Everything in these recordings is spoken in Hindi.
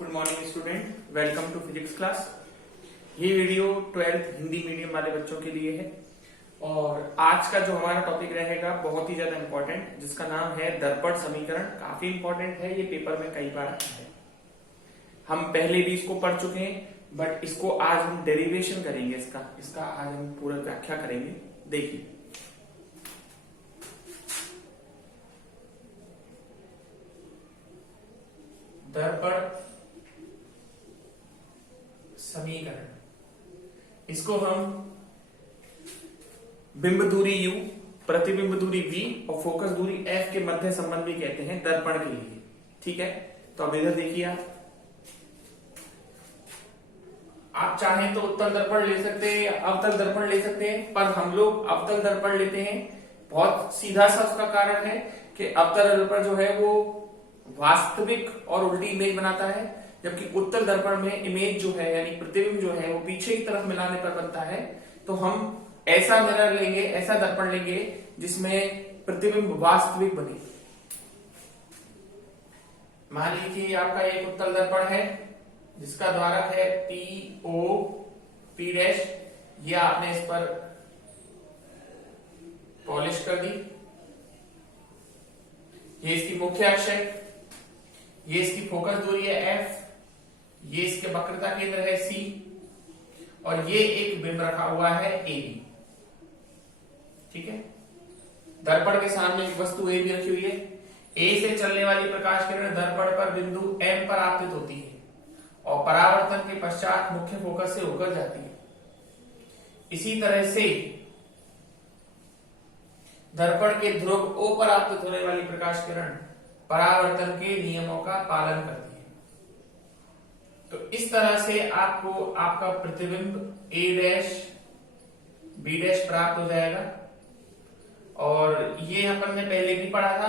Good morning student, welcome to physics class. ये वीडियो 12th हिंदी मीडियम वाले बच्चों के लिए है और आज का जो हमारा टॉपिक रहेगा बहुत ही ज्यादा इंपॉर्टेंट, जिसका नाम है दर्पण समीकरण। काफी इंपॉर्टेंट है, ये पेपर में कई बार है। हम पहले भी इसको पढ़ चुके हैं, बट इसको आज हम डेरिवेशन करेंगे। इसका आज हम पूरा व्याख्या करेंगे। देखिए, दर्पण समीकरण, इसको हम बिंब दूरी u, प्रतिबिंब दूरी v और फोकस दूरी f के मध्य संबंध भी कहते हैं दर्पण के लिए। ठीक है, तो अब इधर देखिए, आप चाहें तो उत्तल दर्पण ले सकते हैं, अवतल दर्पण ले सकते हैं, पर हम लोग अवतल दर्पण लेते हैं। बहुत सीधा सा उसका कारण है कि अवतल दर्पण जो है वो वास्तविक और उल्टी इमेज बनाता है, जबकि उत्तल दर्पण में इमेज जो है यानी प्रतिबिंब जो है वो पीछे की तरफ मिलाने पर बनता है। तो हम ऐसा मिरर लेंगे, ऐसा दर्पण लेंगे जिसमें प्रतिबिंब वास्तविक बने। मान लीजिए आपका एक उत्तल दर्पण है जिसका द्वारक है POP डैश। ये आपने इस पर पॉलिश कर दी। ये इसकी मुख्य अक्ष है, ये इसकी फोकस दूरी है F, ये इसके वक्रता केंद्र है C और ये एक बिंब रखा हुआ है AB। ठीक है, दर्पण के सामने एक वस्तु AB रखी हुई है। A से चलने वाली प्रकाश किरण दर्पण पर बिंदु M पर आपतित होती है और परावर्तन के पश्चात मुख्य फोकस से होकर जाती है। इसी तरह से दर्पण के ध्रुव O पर आपतित होने वाली प्रकाश किरण परावर्तन के नियमों का पालन करती है। तो इस तरह से आपको आपका प्रतिबिंब A डैश B डैश प्राप्त हो जाएगा। और ये अपन ने पहले भी पढ़ा था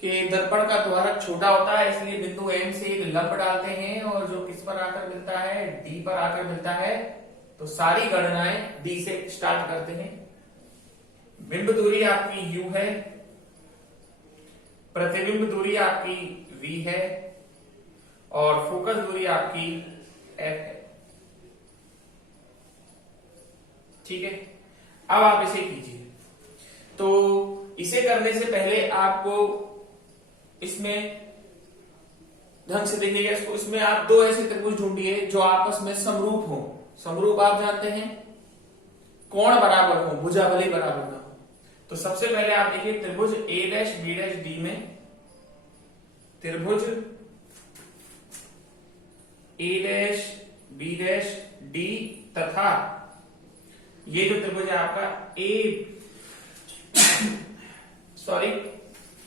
कि दर्पण का द्वारक छोटा होता है, इसलिए बिंदु M से एक लंब डालते हैं और जो किस पर आकर मिलता है, D पर आकर मिलता है। तो सारी गणनाएं D से स्टार्ट करते हैं। बिंब दूरी आपकी U है, प्रतिबिंब दूरी आपकी V है और फोकस दूरी आपकी F है। ठीक है, अब आप इसे कीजिए। तो इसे करने से पहले आपको इसमें ढंग से देखिएगा इसको। इसमें आप दो ऐसे त्रिभुज ढूंढिए जो आपस में समरूप हो। समरूप आप जानते हैं, कोण बराबर हो, भुजा भले बराबर ना हो। तो सबसे पहले आप देखिए त्रिभुज A dash B dash D में, त्रिभुज A dash B dash D तथा ये जो त्रिभुज है आपका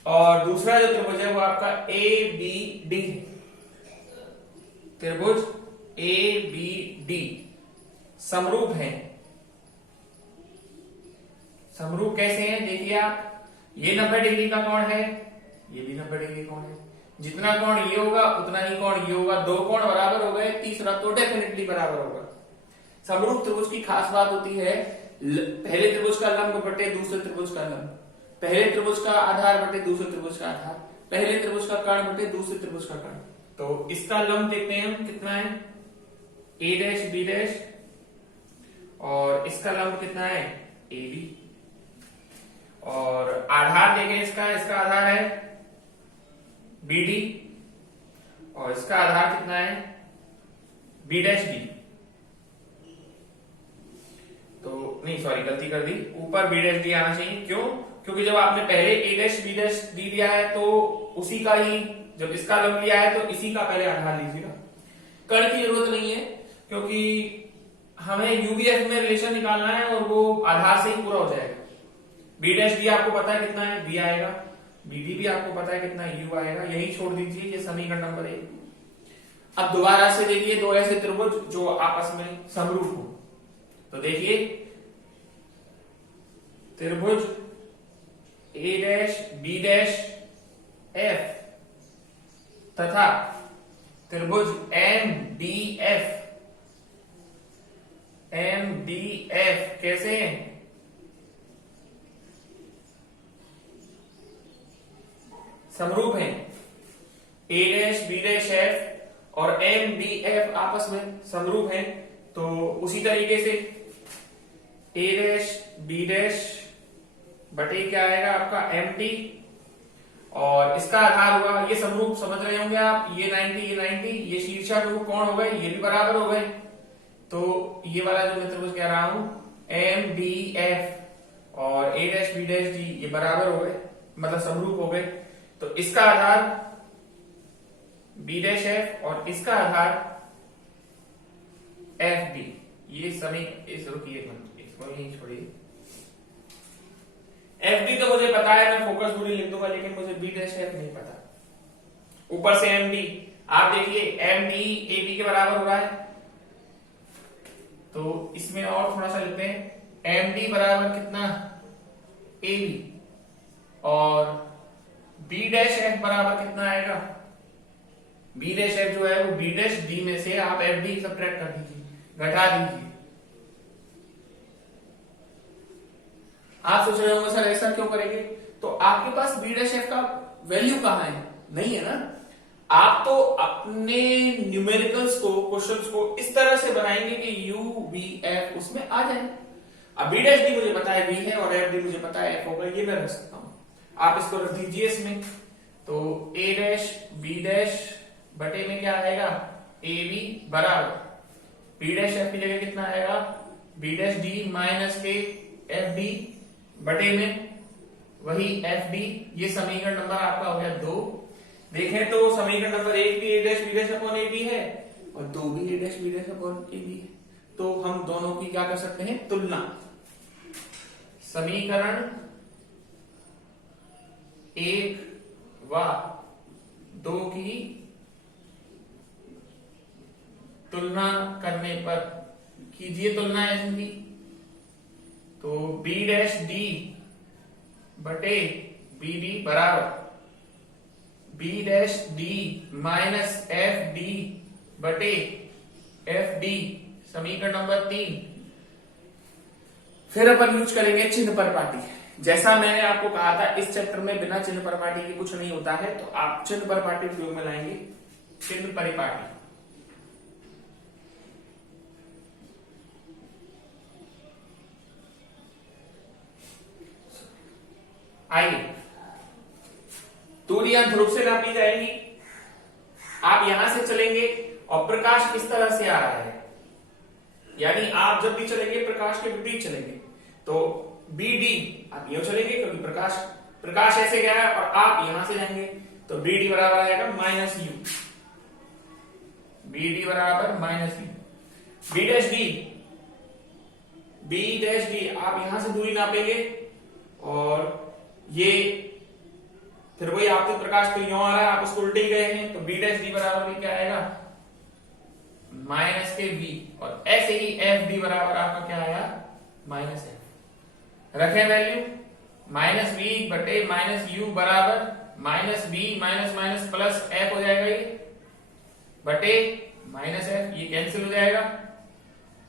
और दूसरा जो त्रिभुज है वो आपका ABD है। त्रिभुज ABD समरूप है। समरूप कैसे हैं देखिए आप, ये 90 डिग्री का कोण है, ये भी 90 डिग्री कोण है। जितना कोण ये होगा उतना ही कोण ये होगा। दो कोण बराबर हो गए, तीसरा तो डेफिनेटली बराबर होगा। समरूप त्रिभुज की खास बात होती है पहले त्रिभुज का लंब बटे दूसरे त्रिभुज का लंब, पहले त्रिभुज का आधार बटे दूसरे त्रिभुज का आधार, पहले त्रिभुज का कर्ण बटे दूसरे त्रिभुज का कर्ण। तो इसका लंब देखते हैं हम कितना है, A डैश B डैश, और इसका लंब कितना है AB। और आधार देखें इसका आधार है BD और इसका आधार कितना है B डैश D। तो नहीं, सॉरी गलती कर दी, ऊपर B डैश D आना चाहिए। क्यों? क्योंकि जब आपने पहले A dash B dash D लिया है तो उसी का ही, जब इसका लंब लिया है तो इसी का पहले आधार लीजिएगा। कर्ण की जरूरत नहीं है क्योंकि हमें UVF में रिलेशन निकालना है और वो आधार से ही पूरा हो जाएगा। B डैश D आपको पता है कितना है, B आएगा। BD भी आपको पता है कितना है, U आएगा। यही छोड़ दीजिए, ये समीकरण नंबर 1। अब दोबारा से देखिए दो ऐसे त्रिभुज जो आपस में समरूप हो। तो देखिए त्रिभुज A dash B dash F तथा त्रिभुज MDF कैसे हैं, समरूप हैं। A dash B dash F और एम बी एफ आपस में समरूप है, तो उसी तरीके से ए डैश बी डैश बटे क्या आएगा आपका एम टी, और इसका आधार हुआ, ये समरूप समझ रहे होंगे आप, ये 90 ये 90, ये शीर्षक रूप कोण हो गए, ये भी बराबर हो गए। तो ये वाला जो मैं त्रिभुज कह रहा हूं एम डी एफ और ए डैश बी डैश डी, ये बराबर हो गए, मतलब समरूप हो गए। तो इसका आधार बी डैश एफ और इसका आधार एफ बी, ये सभी इस रुकिए इसको यहीं छोड़िए। एफ डी तो मुझे पता है, मैं फोकस दूरी लिख दूंगा, लेकिन मुझे बी डैश एफ नहीं पता। ऊपर से एम डी, आप देखिए एम डी ए बी के बराबर हो रहा है, तो इसमें और थोड़ा सा लिखते हैं एम डी बराबर कितना ए बी, और बी डैश एफ बराबर कितना आएगा, बी डैश एफ जो है वो बी डैश डी में से आप एफ डी सब्ट्रैक्ट कर दीजिए, घटा दीजिए। आप सोच रहे होंगे सर ऐसा क्यों करेंगे, तो आपके पास बी डैश एफ का वैल्यू कहां है, नहीं है ना। आप तो अपने न्यूमेरिकल्स को, क्वेश्चंस को इस तरह से बनाएंगे कि यू बी एफ उसमें आ जाए। अब बी डैश डी मुझे पता है बी है और एफ डी मुझे पता है एफ होगा, ये मैं रख सकता हूं। आप इसको रख दीजिए इसमें, तो ए डैश बी डैश बटे में क्या आएगा ए बी बराबर बी डैश एफ की जगह कितना आएगा बी डैश डी माइनस के एफ डी बटे में वही एफ डी। ये समीकरण नंबर आपका हो गया 2। देखें तो समीकरण नंबर 1 भी A dash B dash upon A B है और 2 भी A dash B dash upon A B है, तो हम दोनों की क्या कर सकते हैं तुलना। समीकरण 1 व 2 की तुलना करने पर कीजिए तुलना इनकी, तो बी डैश डी बटे बी डी बराबर B dash D minus F D बटे एफ डी, समीकरण नंबर 3। फिर अपन यूज करेंगे चिन्ह परिपाटी। जैसा मैंने आपको कहा था इस चैप्टर में बिना चिन्ह परिपाटी के कुछ नहीं होता है, तो आप चिन्ह परिपाटी उपयोग में लाएंगे। चिन्ह परिपाटी आइए, दूरियां ध्रुव से नापी जाएंगी। आप यहां से चलेंगे और प्रकाश किस तरह से आ रहा है, यानी आप जब भी चलेंगे प्रकाश के विपरीत चलेंगे, तो बी डी आप यूं चलेंगे क्योंकि प्रकाश ऐसे गया है और आप यहां से जाएंगे, तो बी डी बराबर आएगा माइनस यू, बी डी बराबर minus U. B dash D आप यहां से दूरी नापेंगे और ये फिर वही आपके प्रकाश तो यूं आ रहा है, आप उसको उल्टे गए हैं, तो बी डैश डी बराबर भी क्या आएगा माइनस के बी, और ऐसे ही एफ डी बराबर आपका क्या आया माइनस एफ। रखें वैल्यू माइनस बी बटे माइनस यू बराबर minus B minus minus plus F हो जाएगा, ये बटे माइनस एफ, ये कैंसिल हो जाएगा।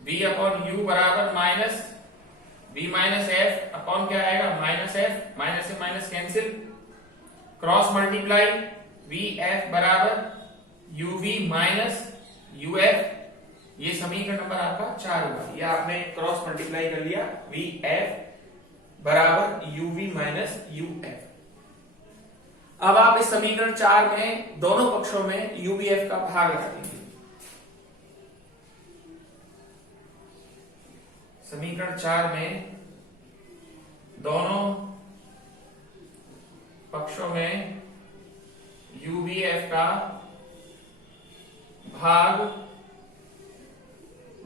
बी अपॉन यू बराबर minus B minus F upon क्या आएगा माइनस एफ, माइनस से minus cancel, cross multiply V F बराबर U V minus U F. ये समीकरण नंबर आपका 4 होगा, ये आपने क्रॉस मल्टीप्लाई कर लिया, वी एफ बराबर U V minus U F. अब आप इस समीकरण 4 में दोनों पक्षों में यू वी एफ का भाग लगा दीजिए। समीकरण 4 में दोनों पक्षों में यूवीएफ का भाग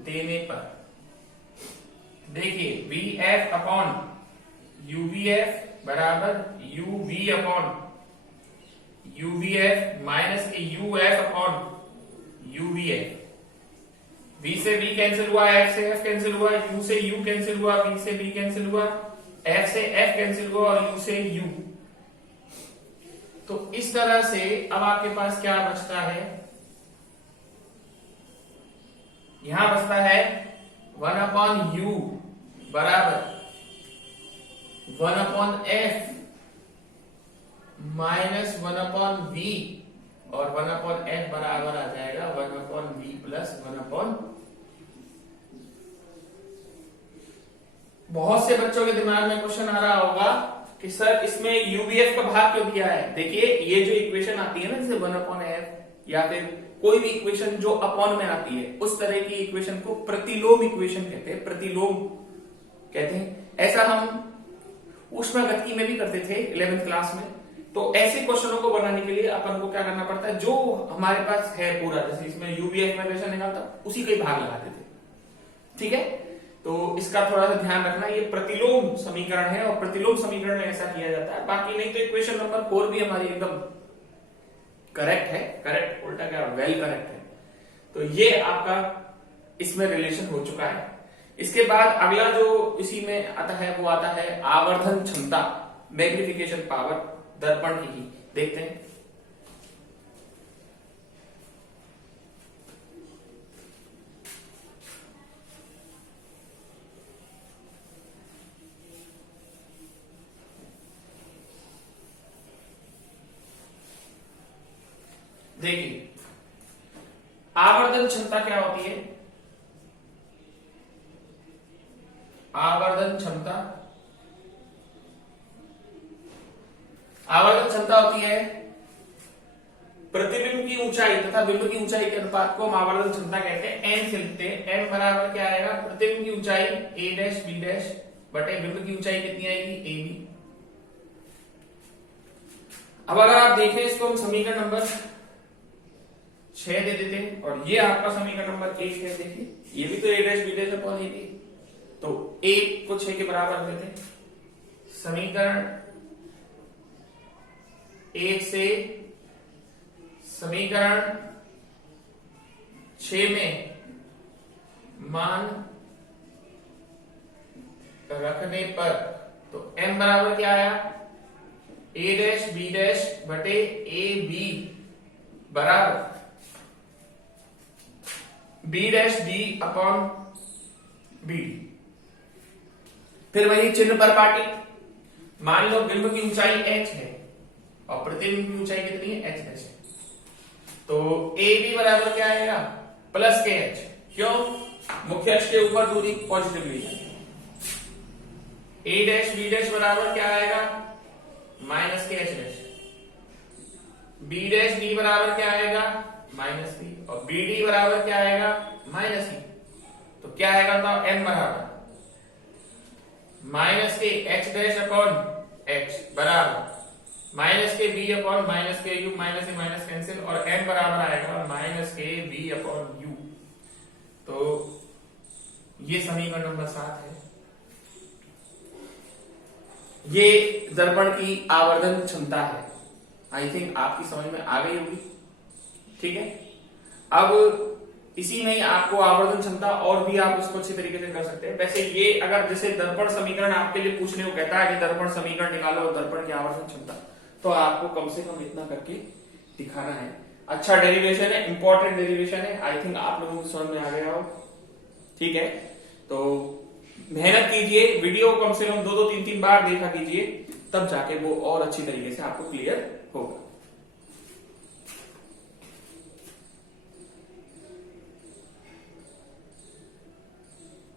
देने पर देखिए वी एफ अपॉन यूवीएफ बराबर यूवी अपॉन यूवीएफ माइनस के यूएफ अपॉन यूवीएफ। v से v कैंसिल हुआ, f से f कैंसिल हुआ, u से u कैंसिल हुआ, v से v कैंसिल हुआ, f से f कैंसिल हुआ और u से u। तो इस तरह से अब आपके पास क्या बचता है, यहां बचता है 1 अपॉन u बराबर 1 upon f minus 1 upon v और 1/f बराबर आ जाएगा 1/v प्लस 1/। बहुत से बच्चों के दिमाग में क्वेश्चन आ रहा होगा कि सर इसमें यूबीएफ का भाग क्यों दिया है। देखिए ये जो इक्वेशन आती है ना, जैसे 1/f या फिर कोई भी इक्वेशन जो अपॉन में आती है, उस तरह की इक्वेशन को प्रतिलोम इक्वेशन कहते हैं, प्रतिलोम कहते हैं। ऐसा हम ऊष्मागतिकी में भी करते थे 11th क्लास में। तो ऐसे क्वेश्चनों को बनाने के लिए अपन को क्या करना पड़ता है, जो हमारे पास है पूरा, जैसे इसमें यूबीएफ में क्वेश्चन निकालता उसी का ही भाग लगाते थे, ठीक है। तो इसका थोड़ा सा ध्यान रखना, ये प्रतिलोम समीकरण है और प्रतिलोम समीकरण में ऐसा किया जाता है। बाकी नहीं तो इक्वेशन नंबर 4 भी हमारी एकदम करेक्ट है, करेक्ट उल्टा क्या वेल करेक्ट है। तो ये आपका इसमें रिलेशन हो चुका है। इसके बाद अगला जो इसी में आता है वो आता है आवर्धन क्षमता, मैग्निफिकेशन पावर दर्पण की ही देखते हैं। देखिए आवर्धन क्षमता क्या होती है। आवर्धन क्षमता, आवर्धन क्षमता होती है प्रतिबिंब की ऊंचाई तथा बिंब की ऊंचाई के अनुपात को हम आवर्धन क्षमता कहते हैं। एन से लिखते हैं। एन बराबर क्या आएगा, प्रतिबिंब की ऊंचाई ए डैश बी डैश बटे बिंब की ऊंचाई कितनी आएगी ए बी। अब अगर आप देखें इसको हम समीकरण नंबर 6 दे देते हैं और ये आपका समीकरण नंबर 1 है। देखिए ये भी तो A dash B dash upon A B, तो 1 को 6 के बराबर देते हैं। समीकरण 1 से समीकरण 6 में मान रखने पर तो m बराबर क्या आया, ए डैश बी डैश बटे ए बी बराबर B dash D upon B. फिर वही चिन्ह पर पार्टी, मान लो बिंब की ऊंचाई h है और प्रतिबिंब की ऊंचाई कितनी है h डैश है, तो ए बी बराबर क्या आएगा प्लस के एच। क्यों, मुख्य अक्ष के ऊपर दूरी पॉजिटिव ली जाएगी। ए डैश बी डैश बराबर क्या आएगा minus K H dash. B dash D बराबर क्या आएगा माइनस बी और बी डी बराबर क्या आएगा माइनस ई। तो क्या आएगा तो एम बराबर minus K H dash upon H बराबर माइनस के बी अपॉन माइनस के you, minus A minus cancel और एम बराबर आएगा माइनस के बी अपॉन यू। तो ये समीकरण नंबर 7 है। ये दर्पण की आवर्धन क्षमता है। आई थिंक आपकी समझ में आ गई होगी, ठीक है। अब इसी में ही आपको आवर्धन क्षमता और भी आप उसको अच्छी तरीके से कर सकते हैं। वैसे ये अगर जैसे दर्पण समीकरण आपके लिए पूछने को कहता है कि दर्पण समीकरण निकालो और दर्पण की आवर्धन क्षमता, तो आपको कम से कम इतना करके दिखाना है। अच्छा डेरिवेशन है, इंपॉर्टेंट डेरिवेशन है। आई थिंक आप लोगों को समझ में आ गया हो, ठीक है। तो मेहनत कीजिए, वीडियो कम से कम 2-2, 3-3 बार देखा कीजिए, तब जाके वो और अच्छी तरीके से आपको क्लियर होगा।